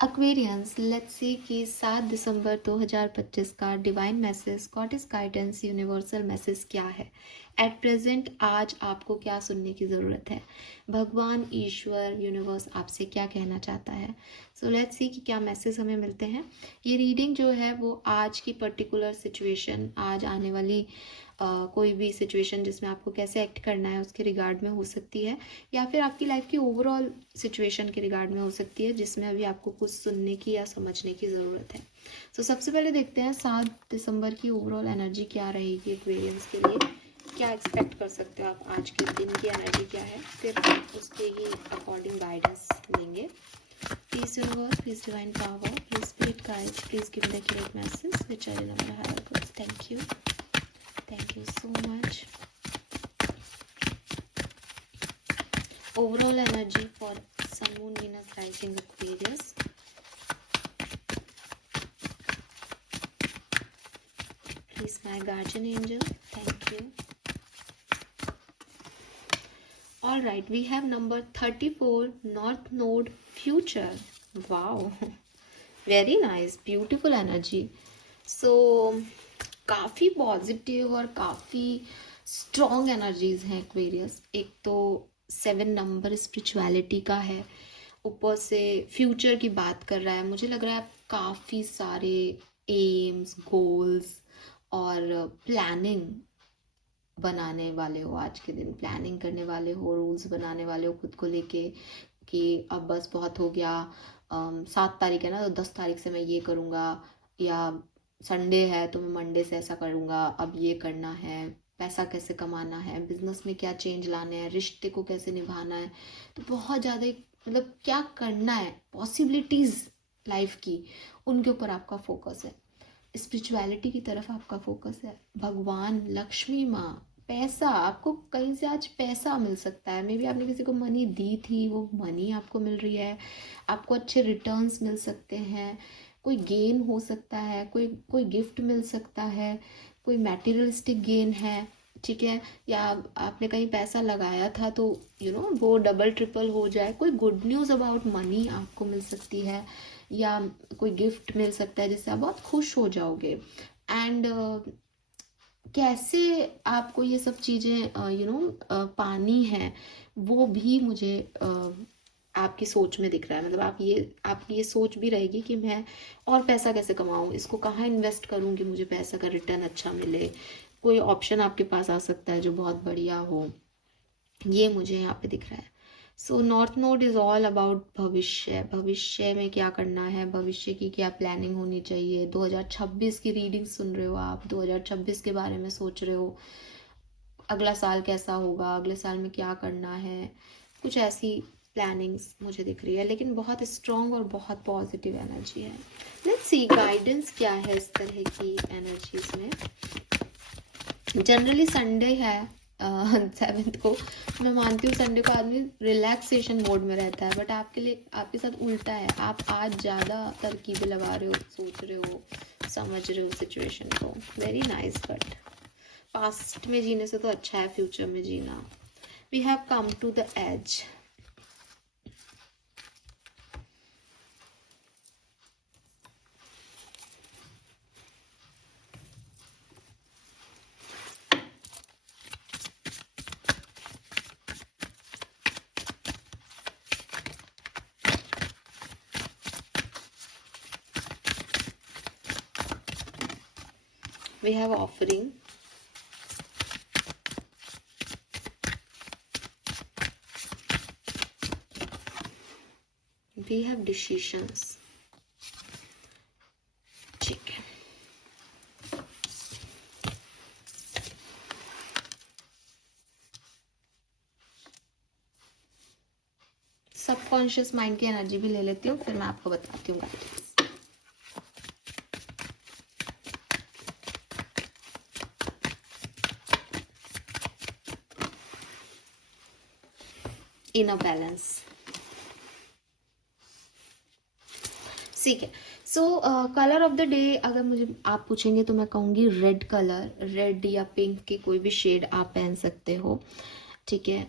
Aquarians, let's see कि 7 दिसंबर 2025 का divine message, God is guidance, universal message क्या है एट प्रेजेंट। आज आपको क्या सुनने की ज़रूरत है, भगवान, ईश्वर, यूनिवर्स आपसे क्या कहना चाहता है। सो लेट्स सी कि क्या मैसेज हमें मिलते हैं। ये रीडिंग जो है वो आज की पर्टिकुलर सिचुएशन, आज आने वाली कोई भी सिचुएशन जिसमें आपको कैसे एक्ट करना है उसके रिगार्ड में हो सकती है, या फिर आपकी लाइफ की ओवरऑल सिचुएशन के रिगार्ड में हो सकती है जिसमें अभी आपको कुछ सुनने की या समझने की ज़रूरत है। तो सबसे पहले देखते हैं 7 दिसंबर की ओवरऑल एनर्जी क्या रहेगी एक्वेरियंस के लिए, क्या एक्सपेक्ट कर सकते हो आप, आज के दिन की एनर्जी क्या है, फिर उसके ही अकॉर्डिंग गाइडेंस लेंगे। Please universe, please divine power, please spirit guides, please give the accurate message which I remember higher goods. Thank you so much. Overall energy for Sun, Moon, Venus, Rising, Aquarius. Please, my guardian angel. Thank you. All right, we have number 34, North Node, Future. Wow, very nice, beautiful energy. So, काफ़ी positive और काफ़ी strong energies हैं Aquarius. एक तो 7 number spirituality का है, ऊपर से फ्यूचर की बात कर रहा है। मुझे लग रहा है आप काफ़ी सारे एम्स, गोल्स और प्लानिंग बनाने वाले हो। आज के दिन प्लानिंग करने वाले हो, रूल्स बनाने वाले हो खुद को लेके कि अब बस बहुत हो गया, 7 तारीख है ना तो 10 तारीख से मैं ये करूँगा, या संडे है तो मैं मंडे से ऐसा करूँगा, अब ये करना है, पैसा कैसे कमाना है, बिजनेस में क्या चेंज लाने हैं, रिश्ते को कैसे निभाना है। तो बहुत ज़्यादा मतलब क्या करना है, पॉसिबिलिटीज़ लाइफ की, उनके ऊपर आपका फोकस है। स्पिरिचुअलिटी की तरफ आपका फोकस है। भगवान, लक्ष्मी माँ, पैसा, आपको कहीं से आज पैसा मिल सकता है। मे बी आपने किसी को मनी दी थी, वो मनी आपको मिल रही है, आपको अच्छे रिटर्न्स मिल सकते हैं, कोई गेन हो सकता है, कोई गिफ्ट मिल सकता है, कोई मैटेरियलिस्टिक गेन है, ठीक है, या आपने कहीं पैसा लगाया था तो वो डबल ट्रिपल हो जाए। कोई गुड न्यूज़ अबाउट मनी आपको मिल सकती है, या कोई गिफ्ट मिल सकता है जिससे आप बहुत खुश हो जाओगे। एंड कैसे आपको ये सब चीज़ें पानी है, वो भी मुझे आपकी सोच में दिख रहा है। मतलब आपकी ये सोच भी रहेगी कि मैं और पैसा कैसे कमाऊँ, इसको कहाँ इन्वेस्ट करूँ कि मुझे पैसा का रिटर्न अच्छा मिले। कोई ऑप्शन आपके पास आ सकता है जो बहुत बढ़िया हो, ये मुझे यहाँ पे दिख रहा है। So north node is all about भविष्य, भविष्य में क्या करना है, भविष्य की क्या प्लानिंग होनी चाहिए। 2026 की रीडिंग सुन रहे हो आप, 2026 के बारे में सोच रहे हो, अगला साल कैसा होगा, अगले साल में क्या करना है, कुछ ऐसी प्लानिंग्स मुझे दिख रही है। लेकिन बहुत स्ट्रॉन्ग और बहुत पॉजिटिव एनर्जी है। लेट्स सी गाइडेंस क्या है इस तरह की एनर्जीज में। जनरली संडे है 7th को, मैं मानती हूँ संडे को आदमी रिलैक्सेशन मोड में रहता है, बट आपके लिए, आपके साथ उल्टा है। आप आज ज़्यादा तरकीबें लगा रहे हो, सोच रहे हो, समझ रहे हो सिचुएशन को। वेरी नाइस, बट पास्ट में जीने से तो अच्छा है फ्यूचर में जीना। We have come to the age. We have offering, we have decisions, ठीक है। सबकॉन्शियस माइंड की एनर्जी भी ले लेती हूँ, फिर मैं आपको बताती हूँ गाइडेंस। इनर बैलेंस, ठीक है। सो कलर ऑफ द डे अगर मुझे आप पूछेंगे तो मैं कहूँगी रेड कलर, रेड या पिंक के कोई भी शेड आप पहन सकते हो, ठीक है।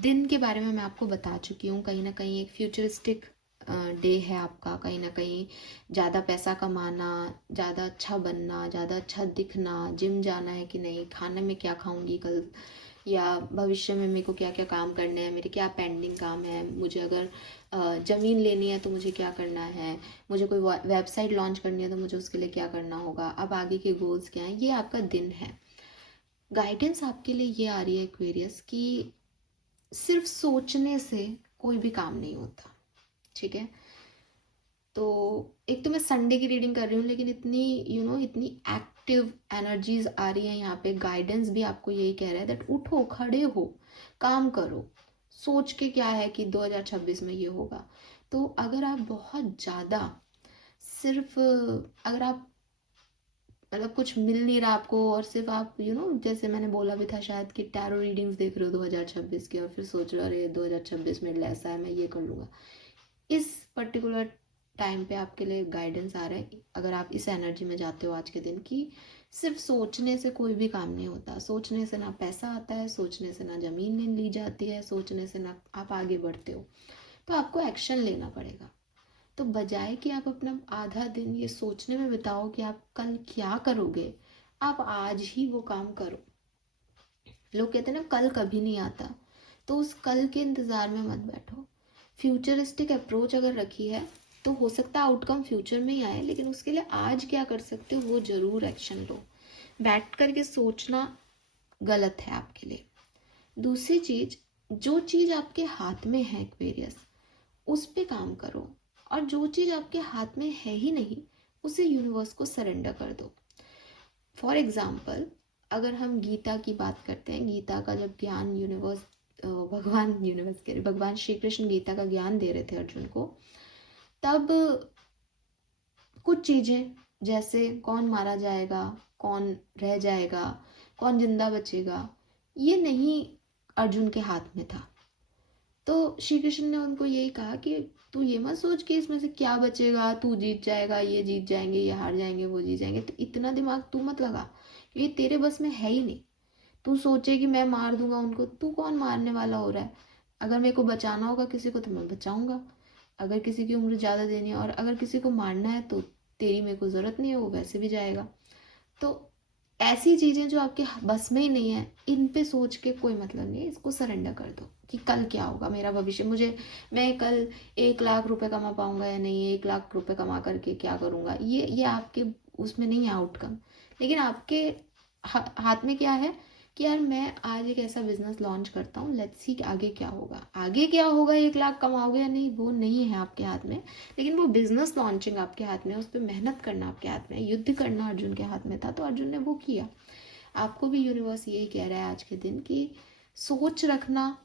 दिन के बारे में मैं आपको बता चुकी हूँ, कहीं ना कहीं एक फ्यूचरिस्टिक डे है आपका। कहीं ना कहीं ज़्यादा पैसा कमाना, ज़्यादा अच्छा बनना, ज़्यादा अच्छा दिखना, जिम जाना है कि नहीं, खाने में क्या खाऊंगी कल, या भविष्य में मेरे को क्या क्या काम करने हैं, मेरे क्या पेंडिंग काम है, मुझे अगर ज़मीन लेनी है तो मुझे क्या करना है, मुझे कोई वेबसाइट लॉन्च करनी है तो मुझे उसके लिए क्या करना होगा, अब आगे के गोल्स क्या हैं। ये आपका दिन है। गाइडेंस आपके लिए ये आ रही है एक्वेरियस कि सिर्फ सोचने से कोई भी काम नहीं होता, ठीक है। तो एक तो मैं संडे की रीडिंग कर रही हूँ, लेकिन इतनी इतनी एक्टिव एनर्जीज आ रही है यहाँ पे। गाइडेंस भी आपको यही कह रहा है दैट उठो, खड़े हो, काम करो। सोच के क्या है कि 2026 में ये होगा। तो अगर आप बहुत ज़्यादा सिर्फ अगर आप मतलब कुछ मिल नहीं रहा आपको, और सिर्फ आप जैसे मैंने बोला भी था शायद कि टैरो रीडिंग्स देख रहे हो 2026 की, और फिर सोच रहे हो अरे 2026 मेरे लिए ऐसा है, मैं ये कर लूँगा। इस पर्टिकुलर टाइम पे आपके लिए गाइडेंस आ रहा है, अगर आप इस एनर्जी में जाते हो आज के दिन, कि सिर्फ सोचने से कोई भी काम नहीं होता। सोचने से ना पैसा आता है, सोचने से ना ज़मीन ली जाती है, सोचने से ना आप आगे बढ़ते हो। तो आपको एक्शन लेना पड़ेगा। तो बजाय कि आप अपना आधा दिन ये सोचने में बिताओ कि आप कल क्या करोगे, आप आज ही वो काम करो। लोग कहते हैं ना कल कभी नहीं आता, तो उस कल के इंतज़ार में मत बैठो। फ्यूचरिस्टिक अप्रोच अगर रखी है तो हो सकता है आउटकम फ्यूचर में ही आए, लेकिन उसके लिए आज क्या कर सकते हो वो ज़रूर एक्शन लो। बैठ कर के सोचना गलत है आपके लिए। दूसरी चीज़, जो चीज़ आपके हाथ में है एक्वेरियस, उस पे काम करो। और जो चीज़ आपके हाथ में है ही नहीं, उसे यूनिवर्स को सरेंडर कर दो। फॉर एग्जाम्पल, अगर हम गीता की बात करते हैं, गीता का जब ज्ञान भगवान श्री कृष्ण गीता का ज्ञान दे रहे थे अर्जुन को, तब कुछ चीज़ें जैसे कौन मारा जाएगा, कौन रह जाएगा, कौन जिंदा बचेगा, ये नहीं अर्जुन के हाथ में था। तो श्री कृष्ण ने उनको यही कहा कि तू ये मत सोच कि इसमें से क्या बचेगा, तू जीत जाएगा, ये जीत जाएंगे, ये हार जाएंगे, वो जीत जाएंगे। तो इतना दिमाग तू मत लगा, क्योंकि तेरे बस में है ही नहीं। तू सोचे कि मैं मार दूंगा उनको, तू कौन मारने वाला हो रहा है। अगर मेरे को बचाना होगा किसी को तो मैं बचाऊंगा। अगर किसी की उम्र ज़्यादा देनी है और अगर किसी को मारना है तो तेरी मेरे को ज़रूरत नहीं है, वो वैसे भी जाएगा। तो ऐसी चीज़ें जो आपके बस में ही नहीं है, इन पे सोच के कोई मतलब नहीं है। इसको सरेंडर कर दो कि कल क्या होगा, मेरा भविष्य, मैं कल 1 लाख रुपए कमा पाऊंगा या नहीं, 1 लाख रुपए कमा करके क्या करूंगा, ये आपके उसमें नहीं है आउटकम। लेकिन आपके हाथ में क्या है कि यार मैं आज एक ऐसा बिजनेस लॉन्च करता हूँ, लेट्स सी आगे क्या होगा। आगे क्या होगा, 1 लाख कमाओगे या नहीं, वो नहीं है आपके हाथ में। लेकिन वो बिजनेस लॉन्चिंग आपके हाथ में है, उस पर मेहनत करना आपके हाथ में है। युद्ध करना अर्जुन के हाथ में था, तो अर्जुन ने वो किया। आपको भी यूनिवर्स यही कह रहा है आज के दिन कि सोच रखना,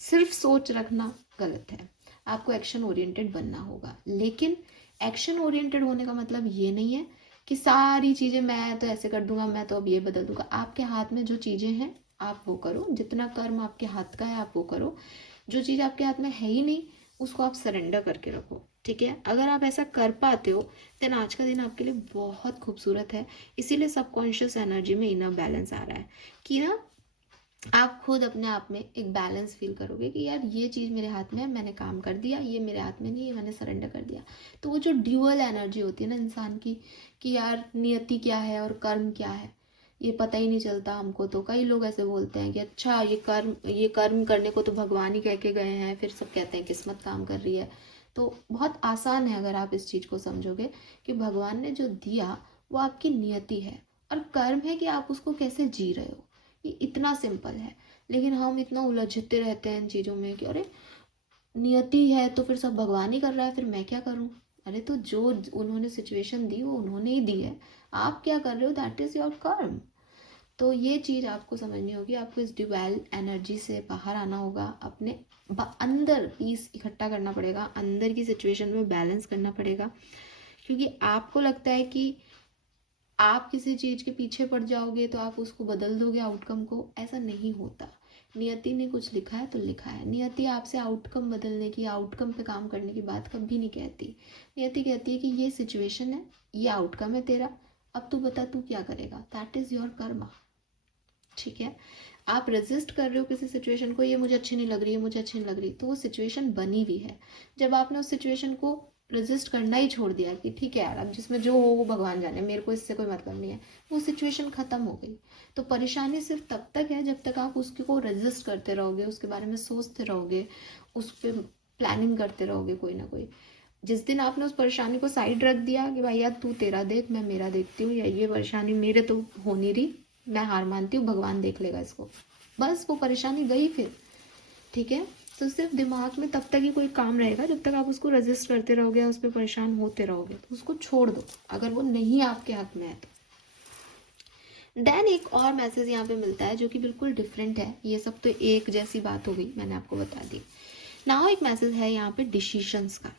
सिर्फ सोच रखना गलत है। आपको एक्शन ओरिएंटेड बनना होगा। लेकिन एक्शन ओरिएंटेड होने का मतलब ये नहीं है कि सारी चीज़ें मैं तो ऐसे कर दूंगा, मैं तो अब ये बदल दूंगा। आपके हाथ में जो चीज़ें हैं आप वो करो, जितना कर्म आपके हाथ का है आप वो करो। जो चीज़ आपके हाथ में है ही नहीं उसको आप सरेंडर करके रखो, ठीक है। अगर आप ऐसा कर पाते हो देन आज का दिन आपके लिए बहुत खूबसूरत है। इसीलिए सबकॉन्शियस एनर्जी में इनर बैलेंस आ रहा है कि ना आप खुद अपने आप में एक बैलेंस फील करोगे कि यार ये चीज़ मेरे हाथ में है, मैंने काम कर दिया, ये मेरे हाथ में नहीं है, मैंने सरेंडर कर दिया। तो वो जो ड्यूअल एनर्जी होती है ना इंसान की, कि यार नियति क्या है और कर्म क्या है, ये पता ही नहीं चलता हमको। तो कई लोग ऐसे बोलते हैं कि अच्छा ये कर्म करने को तो भगवान ही कह के गए हैं, फिर सब कहते हैं किस्मत काम कर रही है। तो बहुत आसान है अगर आप इस चीज़ को समझोगे कि भगवान ने जो दिया वो आपकी नियति है, और कर्म है कि आप उसको कैसे जी रहे हो। ये इतना सिंपल है। लेकिन हम इतना उलझते रहते हैं इन चीज़ों में कि अरे नियति है तो फिर सब भगवान ही कर रहा है, फिर मैं क्या करूं। अरे तो जो उन्होंने सिचुएशन दी वो उन्होंने ही दी है, आप क्या कर रहे हो दैट इज योर कर्म। तो ये चीज़ आपको समझनी होगी। आपको इस ड्यूअल एनर्जी से बाहर आना होगा, अपने अंदर पीस इकट्ठा करना पड़ेगा, अंदर की सिचुएशन में बैलेंस करना पड़ेगा। क्योंकि आपको लगता है कि आप किसी चीज़ के पीछे पड़ जाओगे तो आप उसको बदल दोगे आउटकम को, ऐसा नहीं होता। नियति ने कुछ लिखा है तो लिखा है। नियति आपसे आउटकम बदलने की, आउटकम पे काम करने की बात कभी नहीं कहती। नियति कहती है कि ये सिचुएशन है, ये आउटकम है तेरा, अब तू बता तू क्या करेगा, दैट इज योर कर्मा, ठीक है। आप रेजिस्ट कर रहे हो किसी सिचुएशन को, ये मुझे अच्छी नहीं लग रही है, मुझे अच्छी नहीं लग रही, तो वो सिचुएशन बनी हुई है। जब आपने उस सिचुएशन को रेजिस्ट करना ही छोड़ दिया कि ठीक है यार, अब जिसमें जो हो वो भगवान जाने, मेरे को इससे कोई मतलब नहीं है, वो सिचुएशन खत्म हो गई। तो परेशानी सिर्फ तब तक है जब तक आप उसकी को रेजिस्ट करते रहोगे, उसके बारे में सोचते रहोगे, उस पर प्लानिंग करते रहोगे कोई ना कोई। जिस दिन आपने उस परेशानी को साइड रख दिया कि भाई यार तू तेरा देख, मैं मेरा देखती हूँ, या ये परेशानी मेरे तो हो नहीं रही, मैं हार मानती हूँ, भगवान देख लेगा इसको, बस वो परेशानी गई फिर। ठीक है, तो सिर्फ दिमाग में तब तक ही कोई काम रहेगा जब तक आप उसको रेजिस्ट करते रहोगे, उस पर परेशान होते रहोगे। तो उसको छोड़ दो अगर वो नहीं आपके हक में है तो। देन एक और मैसेज यहाँ पे मिलता है जो कि बिल्कुल डिफरेंट है, ये सब तो एक जैसी बात हो गई, मैंने आपको बता दी। नाउ एक मैसेज है यहाँ पे डिसीशंस का।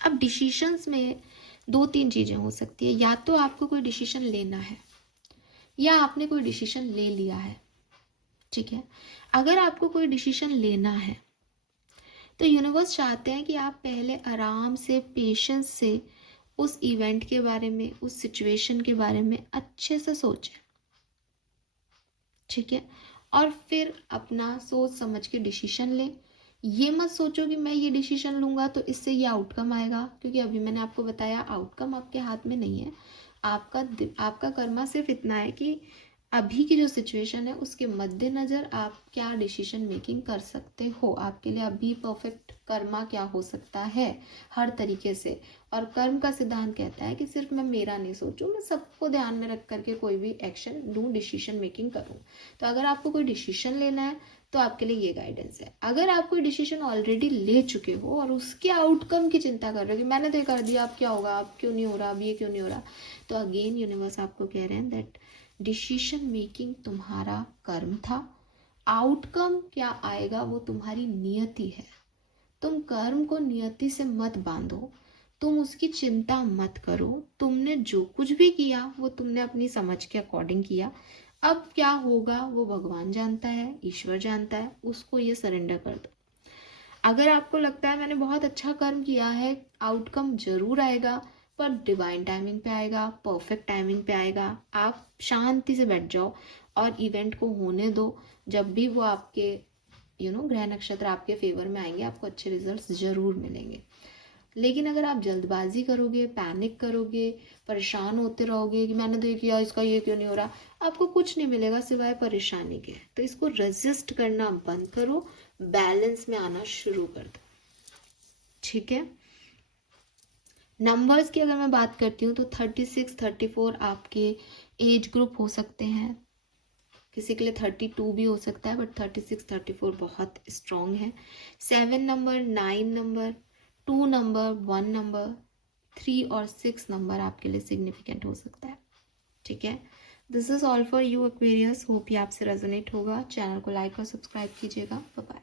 अब डिसीशंस में 2-3 चीजें हो सकती है, या तो आपको कोई डिसीजन लेना है या आपने कोई डिसीजन ले लिया है। ठीक है, अगर आपको कोई डिसीजन लेना है तो यूनिवर्स चाहते हैं कि आप पहले आराम से, पेशेंस से उस इवेंट के बारे में, उस सिचुएशन के बारे में अच्छे से सोचें। ठीक है, और फिर अपना सोच समझ के डिसीजन लें। ये मत सोचो कि मैं ये डिसीजन लूंगा तो इससे ये आउटकम आएगा, क्योंकि अभी मैंने आपको बताया आउटकम आपके हाथ में नहीं है। आपका कर्मा सिर्फ इतना है कि अभी की जो सिचुएशन है उसके मद्देनजर आप क्या डिसीजन मेकिंग कर सकते हो। आपके लिए अभी परफेक्ट कर्मा क्या हो सकता है हर तरीके से। और कर्म का सिद्धांत कहता है कि सिर्फ मैं मेरा नहीं सोचूं, मैं सबको ध्यान में रख करके कोई भी एक्शन लूँ, डिसीजन मेकिंग करूँ। तो अगर आपको कोई डिसीजन लेना है तो आपके लिए ये गाइडेंस है। अगर आप कोई डिसीजन ऑलरेडी ले चुके हो और उसके आउटकम की चिंता कर रहे हो कि मैंने तो ये कर दिया, अब क्या होगा, अब क्यों नहीं हो रहा, अब ये क्यों नहीं हो रहा, तो अगेन यूनिवर्स आपको कह रहे हैं दैट डिसीजन मेकिंग तुम्हारा कर्म था, आउटकम क्या आएगा वो तुम्हारी नियति है। तुम कर्म को नियति से मत बांधो, तुम उसकी चिंता मत करो। तुमने जो कुछ भी किया वो तुमने अपनी समझ के अकॉर्डिंग किया। अब क्या होगा वो भगवान जानता है, ईश्वर जानता है, उसको ये सरेंडर कर दो। अगर आपको लगता है मैंने बहुत अच्छा कर्म किया है, आउटकम जरूर आएगा, पर डिवाइन टाइमिंग पे आएगा, परफेक्ट टाइमिंग पे आएगा, आप शांति से बैठ जाओ और इवेंट को होने दो। जब भी वो आपके ग्रह नक्षत्र आपके फेवर में आएंगे, आपको अच्छे रिजल्ट्स जरूर मिलेंगे। लेकिन अगर आप जल्दबाजी करोगे, पैनिक करोगे, परेशान होते रहोगे कि मैंने तो ये किया, इसका ये क्यों नहीं हो रहा, आपको कुछ नहीं मिलेगा सिवाय परेशानी के। तो इसको रेजिस्ट करना बंद करो, बैलेंस में आना शुरू कर दो। ठीक है, नंबर्स की अगर मैं बात करती हूँ तो 36, 34 आपके एज ग्रुप हो सकते हैं। किसी के लिए 32 भी हो सकता है, बट 36, 34 बहुत स्ट्रॉन्ग है। 7 नंबर, 9 नंबर, 2 नंबर, 1 नंबर, 3 और 6 नंबर आपके लिए सिग्निफिकेंट हो सकता है। ठीक है, this is all for you Aquarius. Hope ये आपसे रेजोनेट होगा। चैनल को लाइक और सब्सक्राइब कीजिएगा। Bye bye.